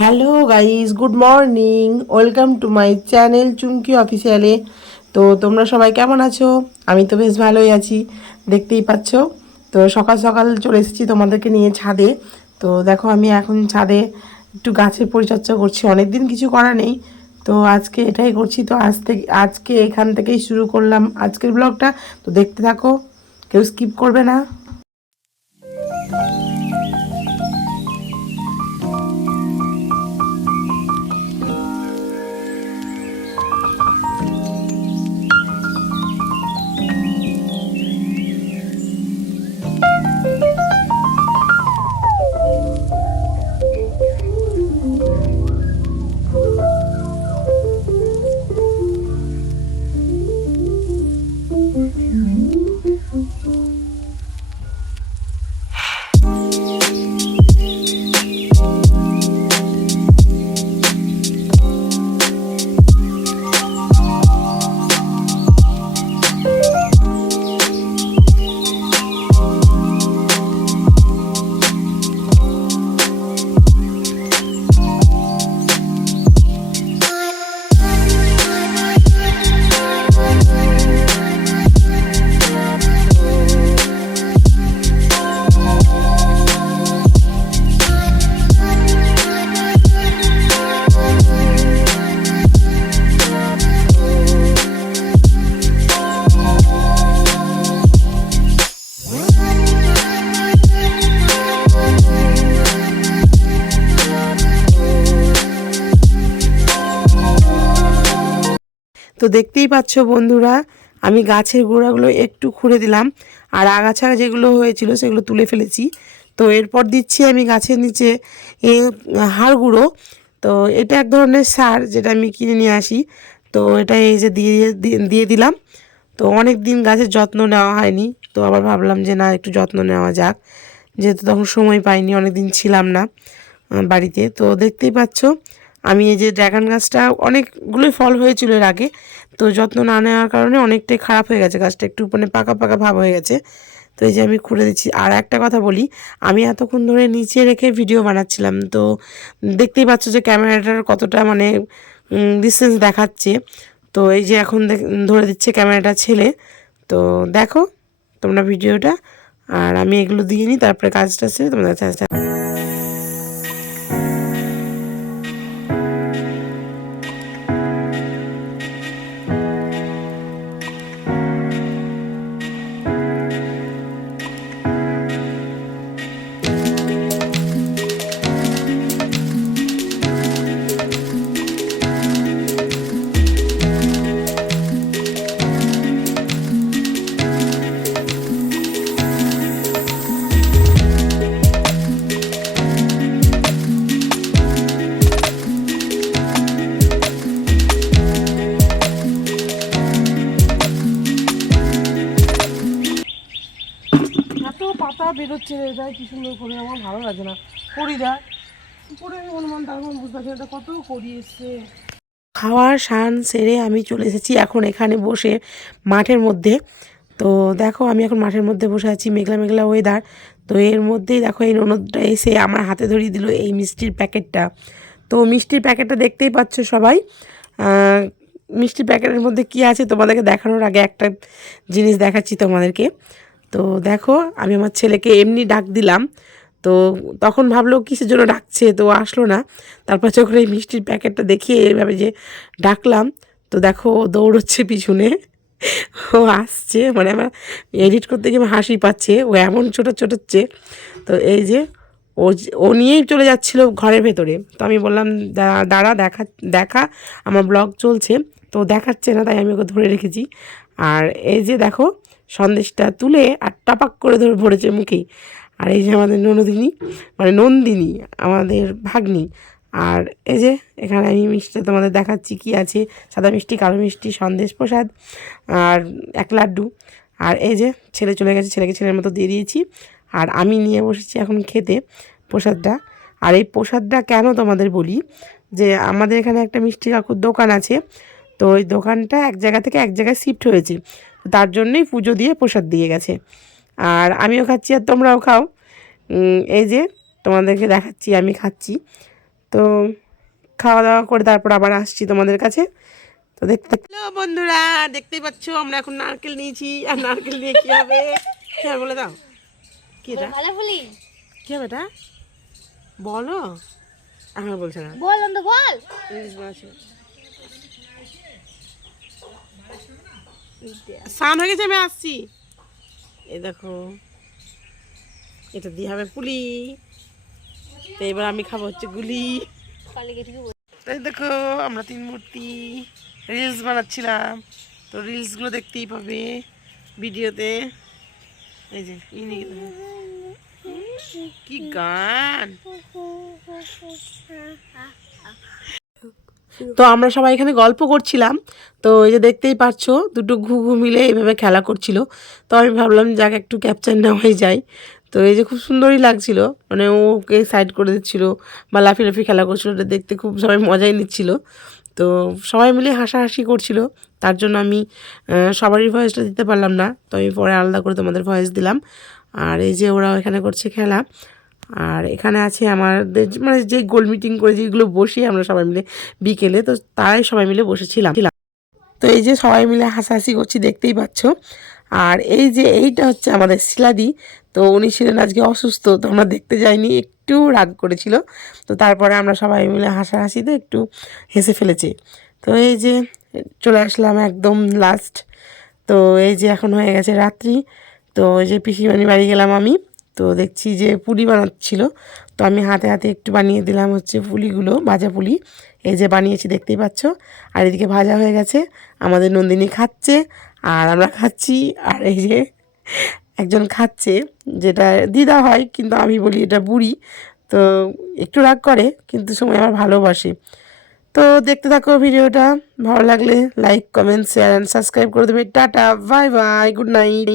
Hello guys, good morning. Welcome to my channel Chumki অফিসিয়ালে। তো তোমরা সবাই কেমন আছো? আমি তো বেশ ভালোই আছি, দেখতেই পাচ্ছ। তো সকাল সকাল চলে এসেছি তোমাদেরকে নিয়ে ছাদে। তো দেখো আমি এখন ছাদে একটু গাছের পরিচর্যা করছি, অনেক দিন কিছু করা নেই, তো আজকে এটাই করছি। তো আজকে এখান থেকেই শুরু করলাম আজকের ব্লগটা। তো দেখতে থাকো, কেউ স্কিপ করবে না। তো দেখতেই পাচ্ছ বন্ধুরা, আমি গাছের গোড়াগুলো একটু খুঁড়ে দিলাম, আর আগাছা যেগুলো হয়েছিল সেগুলো তুলে ফেলেছি। তো এরপর দিচ্ছি আমি গাছের নিচে এ হাড় গুঁড়ো। তো এটা এক ধরনের সার যেটা আমি কিনে নিয়ে আসি। তো এটা এই যে দিয়ে দিয়ে দিলাম। তো অনেক দিন গাছের যত্ন নেওয়া হয়নি, তো আবার ভাবলাম যে না, একটু যত্ন নেওয়া যাক, যেহেতু তখন সময় পাইনি, অনেক দিন ছিলাম না বাড়িতে। তো দেখতেই পাচ্ছ আমি এই যে ড্রাগন গাছটা অনেকগুলোই ফল হয়েছিল এর আগে, তো যত্ন না নেওয়ার কারণে অনেকটাই খারাপ হয়ে গেছে গাছটা, একটু মানে পাকা পাকা ভাব হয়ে গেছে। তো এই যে আমি খুঁড়ে দিচ্ছি। আর একটা কথা বলি, আমি এতক্ষণ ধরে নিচে রেখে ভিডিও বানাচ্ছিলাম, তো দেখতেই পাচ্ছ যে ক্যামেরাটার কতটা মানে ডিসটেন্স দেখাচ্ছে। তো এই যে এখন ধরে দিচ্ছে ক্যামেরাটা ছেলে। তো দেখো তোমরা ভিডিওটা, আর আমি এগুলো দিয়ে নিই, তারপরে কাজটা ছেড়ে তোমাদের কাছে। এত পাতা বেরোচ্ছে, এটা কি সুন্দর করে, আমার ভালো লাগে না। করি দেখ করে অনুমান, তারপর বুঝতে পারছি এটা কত করি এসছে। খাওয়ার সান সেরে আমি চলে এসেছি এখন এখানে বসে মাঠের মধ্যে। তো দেখো আমি এখন মাঠের মধ্যে বসে আছি, মেঘলা মেঘলা ওয়েদার। তো এর মধ্যেই দেখো এই ননদটা এসে আমার হাতে ধরিয়ে দিল এই মিষ্টির প্যাকেটটা। তো মিষ্টির প্যাকেটটা দেখতেই পাচ্ছ সবাই। মিষ্টির প্যাকেটের মধ্যে কি আছে তোমাদেরকে দেখানোর আগে একটা জিনিস দেখাচ্ছি তোমাদেরকে। তো দেখো আমি আমার ছেলেকে এমনি ডাক দিলাম, তো তখন ভাবলো কিসের জন্য ডাকছে, তো আসলো না। তারপর যখন এই মিষ্টির প্যাকেটটা দেখিয়ে এইভাবে যে ডাকলাম, তো দেখো ও দৌড়চ্ছে পিছনে, ও আসছে, মানে আমার এডিট করতে গিয়ে আমার হাসি পাচ্ছে, ও এমন ছোটাচ্ছে। তো এই যে ও নিয়েই চলে যাচ্ছিল ঘরের ভেতরে। তো আমি বললাম দাঁড়া, দেখা দেখা আমার ব্লগ চলছে, তো দেখাচ্ছে না, তাই আমি ওকে ধরে রেখেছি। আর এই যে দেখো সন্দেশটা তুলে আর টাপাক করে ধরে ভরেছে মুখেই। আর এই যে আমাদের ননদিনী, মানে নন্দিনী, আমাদের ভাগ্নি। আর এই যে এখানে আমি মিষ্টি তোমাদের দেখাচ্ছি কি আছে, সাদা মিষ্টি, কালো মিষ্টি, সন্দেশ, প্রসাদ, আর এক লাড্ডু। আর এই যে ছেলে চলে গেছে, ছেলেকে ছেলের মতো দিয়ে দিয়েছি, আর আমি নিয়ে বসেছি এখন খেতে প্রসাদটা। আর এই প্রসাদটা কেন তোমাদের বলি, যে আমাদের এখানে একটা মিষ্টি কাকুর দোকান আছে, তো ওই দোকানটা এক জায়গা থেকে এক জায়গায় শিফট হয়েছে, তার জন্যই পুজো দিয়ে প্রসাদ দিয়ে গেছে। আর আমিও খাচ্ছি আর তোমরাও খাও। এই যে তোমাদেরকে দেখাচ্ছি আমি খাচ্ছি। তো খাওয়া দাওয়া করে তারপর আবার আসছি তোমাদের কাছে। তো দেখতে হ্যালো বন্ধুরা, দেখতেই পাচ্ছ আমরা এখন নারকেল নিয়েছি। আর নারকেল নিয়ে কি হবে, কি হবে বলে দাও। কি এটা কি হবে এটা বলো, এখন বলছে না, বল অন্ত বল। স্নান হয়ে গেছে, আমি আসছি। এই দেখো এটা দিয়ে হবে পুলি। তো এবার আমি খাবো হচ্ছে গুলি। এই দেখো আমরা 3 মূর্তি রিলস বানাচ্ছিলাম, তো রিলসগুলো দেখতেই পাবে ভিডিওতে। এই যে কি গান। তো আমরা সবাই এখানে গল্প করছিলাম। তো এই যে দেখতেই পাচ্ছ দুটো ঘুঘু মিলে এইভাবে খেলা করছিল। তো আমি ভাবলাম যাক একটু ক্যাপচার নেওয়াই যায়। তো এই যে খুব সুন্দরই লাগছিল, মানে ওকে সাইড করে দিচ্ছিল বা লাফি খেলা করছিল, ওটা দেখতে খুব সবাই মজাই নিচ্ছিল। তো সবাই মিলে হাসাহাসি করছিল, তার জন্য আমি সবারই ভয়েসটা দিতে পারলাম না, তো আমি পরে আলাদা করে তোমাদের ভয়েস দিলাম। আর এই যে ওরা এখানে করছে খেলা। আর এখানে আছে আমাদের মানে যে গোল মিটিং করে যেগুলো বসি আমরা সবাই মিলে বিকেলে, তো তারাই সবাই মিলে বসেছিলাম। তো এই যে সবাই মিলে হাসাহাসি করছি দেখতেই পাচ্ছ। আর এই যে এইটা হচ্ছে আমাদের শিলাদি। তো উনি ছিলেন আজকে অসুস্থ, তো আমরা দেখতে যাইনি, একটু রাগ করেছিল। তো তারপরে আমরা সবাই মিলে হাসাহাসিতে একটু হেসে ফেলেছি। তো এই যে চলে আসলাম একদম লাস্ট। তো এই যে এখন হয়ে গেছে রাত্রি। তো এই যে পিসিমানি বাড়ি গেলাম আমি। তো দেখছি যে পুলি বানাচ্ছিল, তো আমি হাতে হাতে একটু বানিয়ে দিলাম হচ্ছে পুলিগুলো, ভাজা পুলি। এই যে বানিয়েছি দেখতেই পাচ্ছ। আর এদিকে ভাজা হয়ে গেছে, আমাদের নন্দিনী খাচ্ছে আর আমরা খাচ্ছি। আর এই যে একজন খাচ্ছে, যেটা দিদা হয় কিন্তু আমি বলি এটা বুড়ি। তো একটু রাগ করে কিন্তু সময় আমার ভালোবাসে। তো দেখতে থাকো ভিডিওটা, ভালো লাগলে like comment share and subscribe করে দেবে। Tata bye bye, good night.